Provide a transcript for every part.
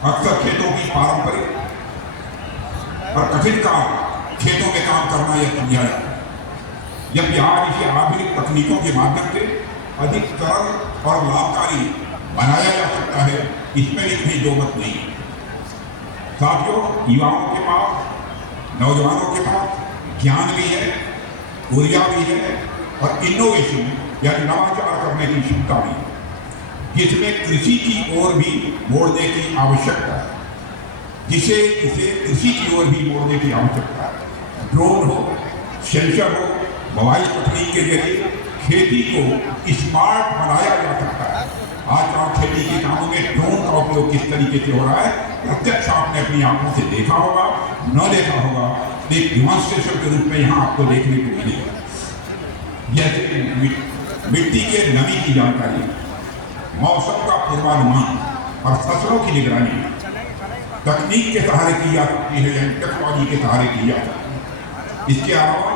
अक्सर खेतों की पारंपरिक और कठिन काम खेतों में काम करना यह समझा जाता है, जबकि आज इसे आधुनिक तकनीकों के माध्यम से अधिक सरल और लाभकारी बनाया जा सकता है, इसमें भी कहीं दो मत नहीं। साथियों, युवाओं के पास, नौजवानों के पास ज्ञान भी है, ऊर्जा भी है और इनोवेशन यानी नवाचार करने की क्षमता भी है, जिसमें कृषि की ओर भी मोड़ने की आवश्यकता है, इसे कृषि की ओर भी मोड़ने की आवश्यकता है। ड्रोन हो, सेंसर हो, मोबाइल तकनीक के जरिए खेती को स्मार्ट बनाया जा सकता है। आजकल खेती के कामों में ड्रोन का उपयोग किस तरीके से हो रहा है, प्रत्यक्ष आपने अपनी आंखों से देखा होगा, न देखा होगा, एक डिमॉन्स्ट्रेशन के रूप में यहाँ आपको देखने को मिलेगा। जैसे मिट्टी के नमी की जानकारी, मौसम का पूर्वानुमान और फसलों की निगरानी तकनीक के सहारे की जा सकती है, यानी टेक्नोलॉजी के सहारे की जा सकती है। इसके अलावा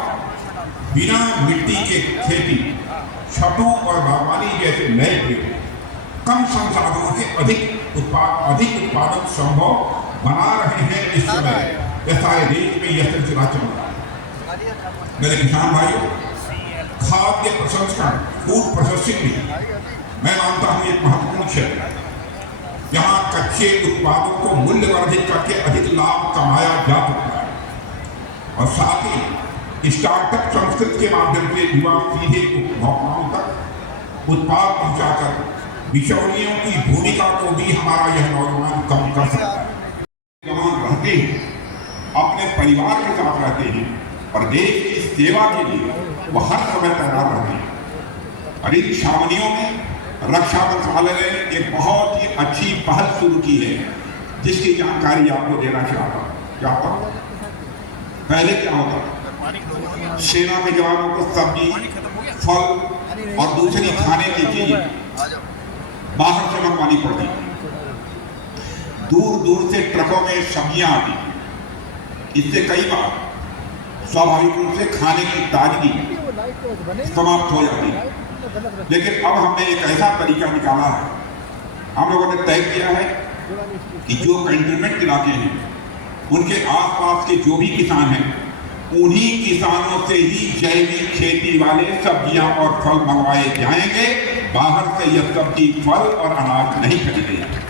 बिना मिट्टी के खेती, छतों और बागवानी जैसे नए प्रयोग कम संसाधनों से अधिक उत्पादन संभव बना रहे हैं। इस समय सारे देश में यह सिलसिला चल रहा है। मेरे किसान भाइयों, खाद्य प्रसंस्करण, फूड प्रोसेसिंग भी मैं मानता हूं एक महत्वपूर्ण क्षेत्र है, जहां कच्चे उत्पादों को मूल्यवर्धित करके अधिक लाभ कमाया जा सकता है और साथ ही स्टार्टअप संस्कृति के माध्यम से युवा सीधे उपभोक्ताओं तक उत्पाद पहुंचाकर बिचौलियों की भूमिका को भी हमारा यह नौजवान कम कर सकता है। जवान रहते हैं, अपने परिवार के साथ रहते हैं और देश की सेवा के लिए वो हर समय तैयार रहते हैं। और इन छावनियों में रक्षा मंत्रालय ने एक बहुत ही अच्छी पहल शुरू की है, जिसकी जानकारी आपको देना चाहता हूं। पहले क्या होता, सेना के जवानों को सब्जी, फल और दूसरी खाने की चीजें बाहर से मंगवानी पड़ती, दूर दूर से ट्रकों में सब्जियां आती। इससे कई बार स्वाभाविक रूप से खाने की ताजगी समाप्त हो जाती है। लेकिन अब हमने एक ऐसा तरीका निकाला है, हम लोगों ने तय किया है कि जो कंटेनमेंट इलाके हैं उनके आसपास के जो भी किसान हैं, उन्हीं किसानों से ही जैविक खेती वाले सब्जियां और फल मंगवाए जाएंगे। बाहर से यह सब्जी, फल और अनाज नहीं खरीदे जाएंगे।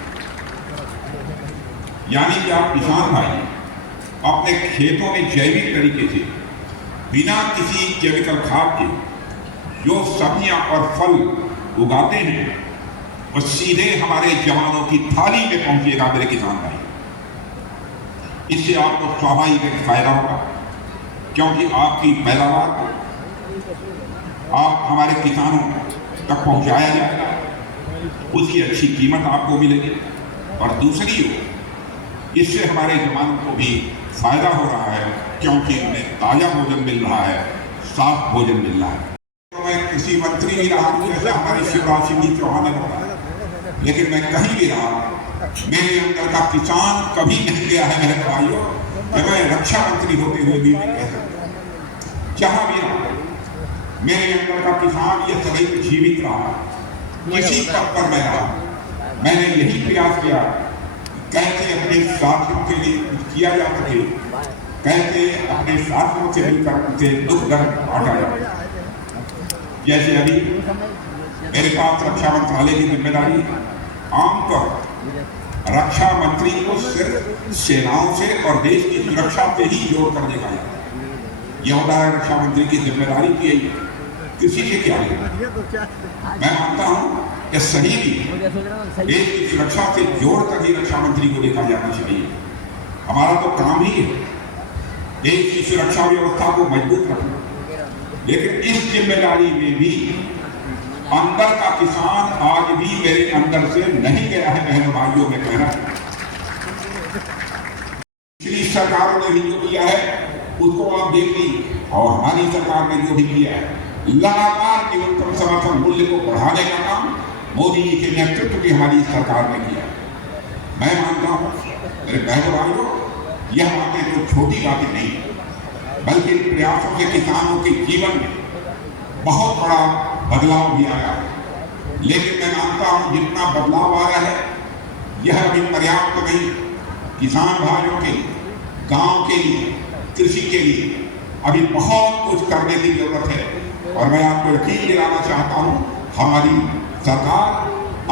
यानी कि आप किसान भाई अपने खेतों में जैविक तरीके से बिना किसी केमिकल खाद के जो सब्जियां और फल उगाते हैं, वो सीधे हमारे जवानों की थाली में पहुंचेगा। मेरे किसान भाई, इससे आपको स्वाभाविक एक फायदा होगा, क्योंकि आपकी पैदावार आप हमारे किसानों तक पहुंचाया जाएगा, उसकी अच्छी कीमत आपको मिलेगी। और दूसरी ओर इससे हमारे जवानों को भी फायदा हो रहा है, क्योंकि उन्हें ताजा भोजन मिल रहा है, साफ भोजन मिल रहा है। तो मैं कृषि मंत्री भी रहा हूं, जैसे हमारे शिवराज सिंह जी चौहान ने बताया, लेकिन मैं कहीं भी रहा, मेरे अंदर का किसान कभी नहीं गया है। मेरे भाइयों, मैं रक्षा मंत्री होते हुए भी नहीं कह सकता, जहां भी रहा मेरे अंदर का किसान ये सदैव जीवित रहा। किसी पद पर मैं रहा, मैंने यही प्रयास किया कैसे अपने साथियों के लिए कुछ किया जा सके, कैसे अपने साथियों से मिलकर उनसे दुख दर्द बांटा जाए। जैसे अभी मेरे पास रक्षा मंत्रालय की जिम्मेदारी, आमतौर रक्षा मंत्री को सिर्फ सेनाओं से और देश की सुरक्षा से ही जोड़ कर देखा जाता है। यह होता है रक्षा मंत्री की जिम्मेदारी की, किसी से क्या है। मैं मानता हूं कि सही भी देश की सुरक्षा से जोड़कर ही रक्षा मंत्री को देखा जाना चाहिए। हमारा तो काम ही है देश की सुरक्षा व्यवस्था को मजबूत रखना, लेकिन इस जिम्मेदारी में भी अंदर का किसान आज भी मेरे अंदर से नहीं गया है। बहनों भाइयों में कहना, पिछली सरकारों ने भी जो किया है उसको आप देख लीजिए, और हमारी सरकार ने जो भी किया है, लगातार न्यूनतम समर्थन मूल्य को बढ़ाने का काम मोदी जी के नेतृत्व की हमारी सरकार ने किया। मैं मानता हूं मेरे बहनों भाइयों, यह बातें तो छोटी बातें नहीं, बल्कि प्रयासों से किसानों के जीवन में बहुत बड़ा बदलाव भी आया। लेकिन मैं मानता हूं जितना बदलाव आ रहा है, यह अभी पर्याप्त नहीं। किसान भाइयों के लिए, गांव के लिए, कृषि के लिए अभी बहुत कुछ करने की जरूरत है। और मैं आपको यकीन दिलाना चाहता हूं, हमारी सरकार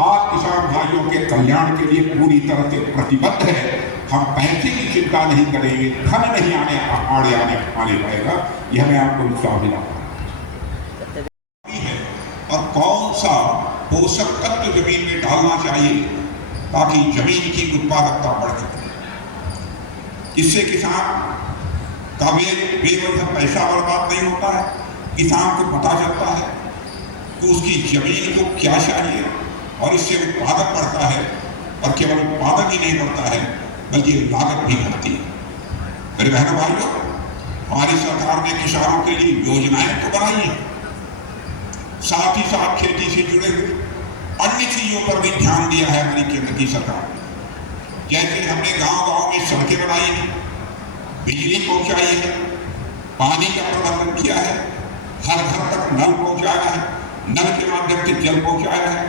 आज किसान भाइयों के कल्याण के लिए पूरी तरह से प्रतिबद्ध है। हम पैसे की चिंता नहीं करेंगे, धन नहीं आने पाएगा, यह मैं आपको विश्वास दिलाता हूं। और कौन सा पोषक तत्व जमीन में डालना चाहिए ताकि जमीन की उत्पादकता बढ़ सके, इससे किसान का बेवजह पैसा बर्बाद नहीं होता है। किसान को पता चलता है कि उसकी जमीन को क्या चाहिए और इससे उत्पादन बढ़ता है। और केवल उत्पादन ही नहीं बढ़ता है बल्कि लागत भी घटती है। मेरे बहनों भाइयों, हमारी सरकार ने किसानों के लिए योजनाएं तो बनाई हैं, साथ ही साथ खेती से जुड़े हुए अन्य चीजों पर भी ध्यान दिया है हमारी केंद्र की सरकार ने। जैसे हमने गांव-गांव में सड़कें बनाई हैं, बिजली पहुंचाई है, पानी का प्रबंधन किया है, हर घर तक नल पहुंचाया है, नल के माध्यम से जल पहुंचाया है।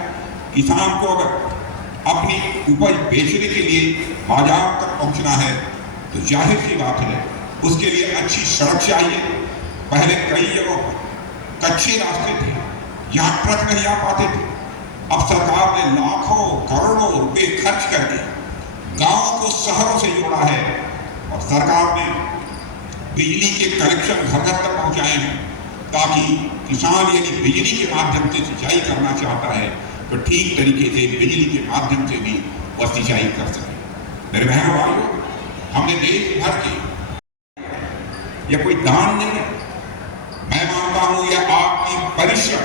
किसान को अगर अपनी उपज बेचने के लिए बाजार तक पहुंचना है तो जाहिर सी बात है उसके लिए अच्छी सड़क चाहिए। पहले कई जगहों पर कच्चे रास्ते थे, यहाँ ट्रक नहीं आ पाते थे। अब सरकार ने लाखों करोड़ों रुपए खर्च करके गांव को शहरों से जोड़ा है और सरकार ने बिजली के कनेक्शन घर घर तक पहुंचाए हैं ताकि किसान यदि बिजली के माध्यम से सिंचाई करना चाहता है तो ठीक तरीके से बिजली के माध्यम से भी वह सिंचाई कर सके। मेरे बहनों भाइयों, हमने देश भर की, यह कोई दान नहीं है, मैं मानता हूं यह आपकी परिश्रम,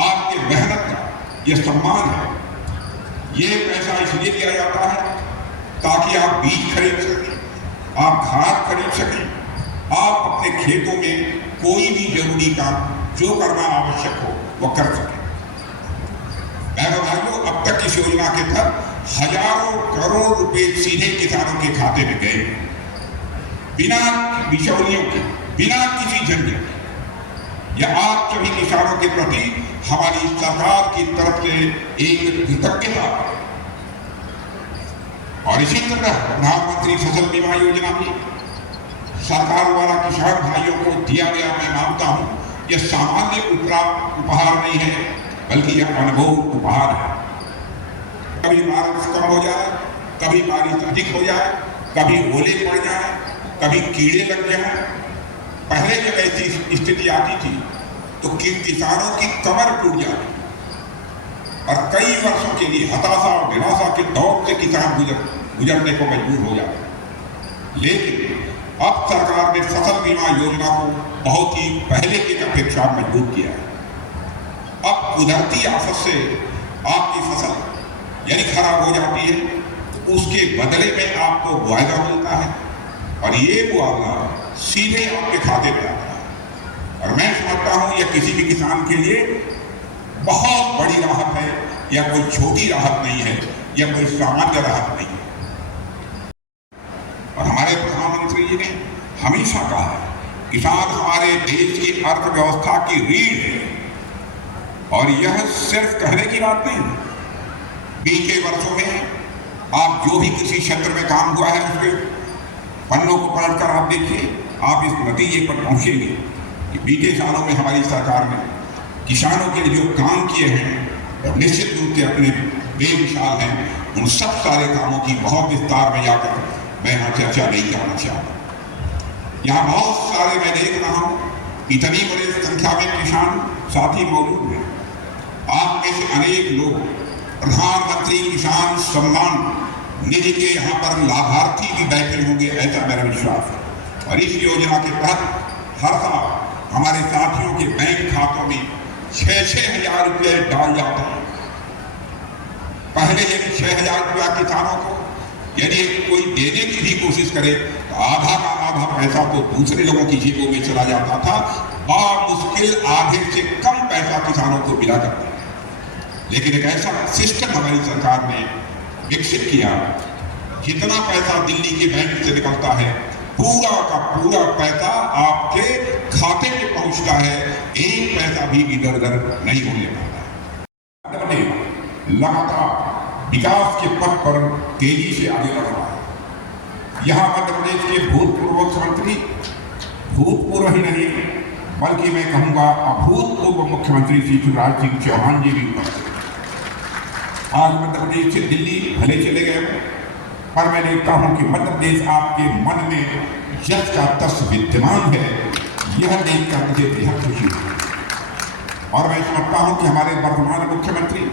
आपके मेहनत का यह सम्मान है। ये पैसा इसलिए दिया जाता है ताकि आप बीज खरीद सकें, आप खाद खरीद सकें, आप अपने खेतों में कोई भी जरूरी काम जो करना आवश्यक हो वह कर सकें। भाइयों, अब तक इस योजना के तहत हजारों करोड़ रुपए सीधे किसानों के खाते में गए, बिना बिचौलियों के, बिना किसी झंझट के। यह आप सभी किसानों के प्रति हमारी सरकार की तरफ से एक कृतज्ञता। और इसी तरह प्रधानमंत्री फसल बीमा योजना भी सरकार द्वारा किसान भाइयों को दिया गया, मैं मानता हूं यह सामान्य उपहार नहीं है बल्कि यह अनुभव उपहार है। कभी बारिश कम हो जाए, कभी बारिश अधिक हो जाए, कभी ओले पड़ जाए, कभी कीड़े लग जाए। पहले जब ऐसी स्थिति आती थी तो किसानों की कमर टूट जाती और कई वर्षों के लिए हताशा और निराशा के दौर से किसान गुजरने को मजबूर हो जाते। लेकिन अब सरकार ने फसल बीमा योजना को बहुत ही पहले की अपेक्षा मजबूत किया है। अब कुदरती आफत से आपकी फसल यदि खराब हो जाती है तो उसके बदले में आपको मुआवजा मिलता है और ये मुआवजा सीधे आपके खाते में आता है। और मैं समझता हूं यह किसी भी किसान के लिए बहुत बड़ी राहत है। यह कोई छोटी राहत नहीं है, यह कोई सामान्य राहत नहीं है। और हमारे प्रधानमंत्री जी ने हमेशा कहा है किसान हमारे देश की अर्थव्यवस्था की रीढ़ है। और यह सिर्फ कहने की बात नहीं, बीते वर्षों में आप जो भी कृषि क्षेत्र में काम हुआ है उसके पन्नों को पलटकर आप देखिए, आप इस नतीजे पर पहुंचेंगे कि बीते सालों में हमारी सरकार ने किसानों के लिए जो काम किए हैं निश्चित रूप से अपने बेमिसाल हैं। उन सब सारे कामों की बहुत विस्तार में जाकर मैं यहाँ चर्चा नहीं करना चाहता। यहाँ बहुत सारे मैं देख रहा हूँ, इतनी बड़ी संख्या में किसान साथी मौजूद हैं। आप में से अनेक लोग प्रधानमंत्री किसान सम्मान निधि के यहाँ पर लाभार्थी भी बैठे होंगे, ऐसा मेरा विश्वास है। और इस योजना के तहत हर साल हमारे साथियों के बैंक खातों में 6-6 हजार रुपये डाल जाते हैं। पहले यदि 6,000 रुपया किसानों को यदि कोई देने की भी कोशिश करे तो आधा का आधा पैसा तो दूसरे लोगों की जेबों में चला जाता था। मुश्किल आधे से कम पैसा किसानों को मिला करता है। लेकिन एक ऐसा सिस्टम हमारी सरकार ने विकसित किया, जितना पैसा दिल्ली के बैंक से निकलता है पूरा का पूरा पैसा आपके खाते में पहुंचता है, एक पैसा भी इधर उधर नहीं होने पाता। लगातार विकास के पथ पर तेजी से आगे बढ़ रहा है। यहाँ मध्य प्रदेश के भूतपूर्व मुख्यमंत्री, भूतपूर्व ही नहीं बल्कि मैं कहूँगा अभूतपूर्व मुख्यमंत्री श्री शिवराज सिंह चौहान जी भी उपस्थित। आज मध्य प्रदेश से दिल्ली भले चले गए, पर मैं देखता हूँ कि मध्य प्रदेश आपके मन में जस का तस विद्यमान है, यह देखकर मुझे बेहद खुशी हुई। और मैं समझता हूँ कि हमारे वर्तमान मुख्यमंत्री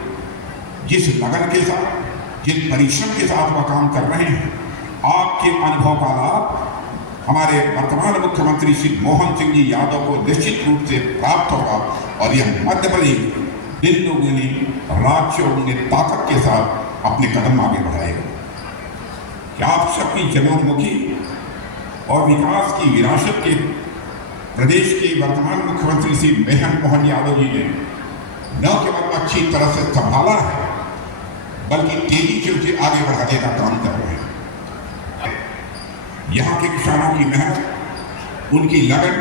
जिस लगन के साथ, जिस परिश्रम के साथ वह काम कर रहे हैं, आपके अनुभव का लाभ हमारे वर्तमान मुख्यमंत्री श्री मोहन सिंह जी यादव को निश्चित रूप से प्राप्त होगा और यह मध्य प्रदेश दिन दोगुनी रात चौगुनी ताकत के साथ अपने कदम आगे बढ़ाएगा। क्या आप सबकी जनोन्मुखी और विकास की विरासत के प्रदेश के वर्तमान मुख्यमंत्री श्री मोहन यादव जी ने न केवल अच्छी तरह से संभाला है, बल्कि तेजी से उसे आगे बढ़ाने का काम कर रहे हैं। यहाँ के किसानों की मेहनत, उनकी लगन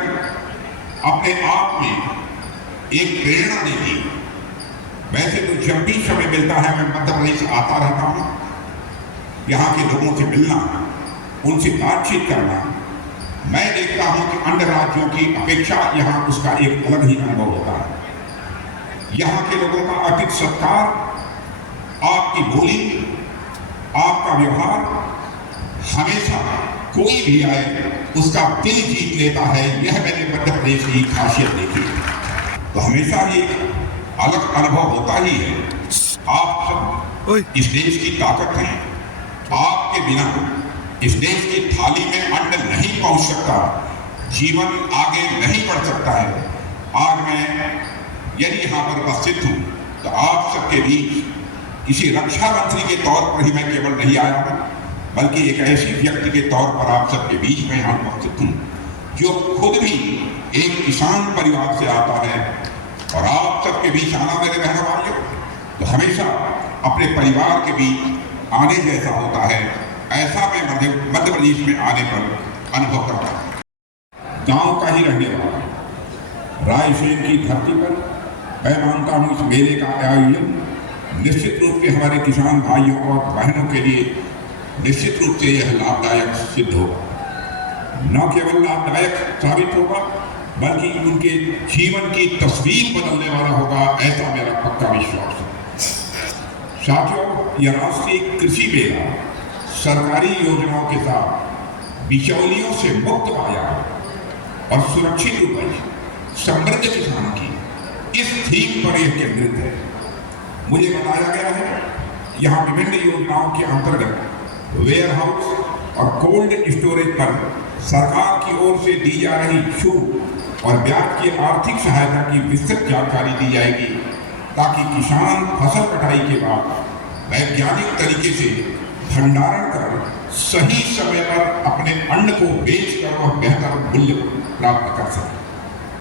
अपने आप में एक प्रेरणा देती है। वैसे तो जब भी समय मिलता है मैं मध्य प्रदेश आता रहता हूँ, यहाँ के लोगों से मिलना, उनसे बातचीत करना, मैं देखता हूँ कि अन्य राज्यों की अपेक्षा यहाँ उसका एक अलग ही अनुभव होता है। यहाँ के लोगों का अतिथि सत्कार, आपकी बोली, आपका व्यवहार, हमेशा कोई भी आए उसका दिल जीत लेता है। यह मैंने मध्य प्रदेश की खासियत देखी है। तो हमेशा ही अलग अनुभव होता ही है। आप सब इस देश की ताकत हैं। आपके बिना इस देश की थाली में अन्न नहीं पहुंच सकता, जीवन आगे नहीं बढ़ सकता है। आज मैं यदि यहाँ पर उपस्थित हूँ तो आप सबके बीच किसी रक्षा मंत्री के तौर पर ही मैं केवल नहीं आया हूँ, बल्कि एक ऐसी व्यक्ति के तौर पर आप सबके बीच में यहाँ उपस्थित हूँ जो खुद भी एक किसान परिवार से आता है। और आप सबके बीच आना मेरे बहनों भाइयों तो हमेशा अपने परिवार के बीच आने जैसा होता है। ऐसा मैं मध्य प्रदेश में आने पर अनुभव करता हूँ। गांव का ही रहने वाला रायसेन की धरती पर मैं मानता हूँ इस मेले का आयोजन निश्चित रूप से हमारे किसान भाइयों और बहनों के लिए निश्चित रूप से यह लाभदायक सिद्ध होगा। न केवल लाभदायक साबित होगा, बल्कि उनके जीवन की तस्वीर बदलने वाला होगा, ऐसा मेरा पक्का विश्वास है। साथियों, यह राष्ट्रीय कृषि मेला सरकारी योजनाओं के साथ बिचौलियों से मुक्त बाजार और सुरक्षित उपज, समृद्ध किसान की इस थीम पर यह केंद्रित है। मुझे बताया गया है यहाँ विभिन्न योजनाओं के अंतर्गत वेयर हाउस और कोल्ड स्टोरेज पर सरकार की ओर से दी जा रही छूट और ब्याज की आर्थिक सहायता की विस्तृत जानकारी दी जाएगी, ताकि किसान फसल कटाई के बाद वैज्ञानिक तरीके से भंडारण कर सही समय पर अपने अन्न को बेचकर वह बेहतर मूल्य प्राप्त कर सके।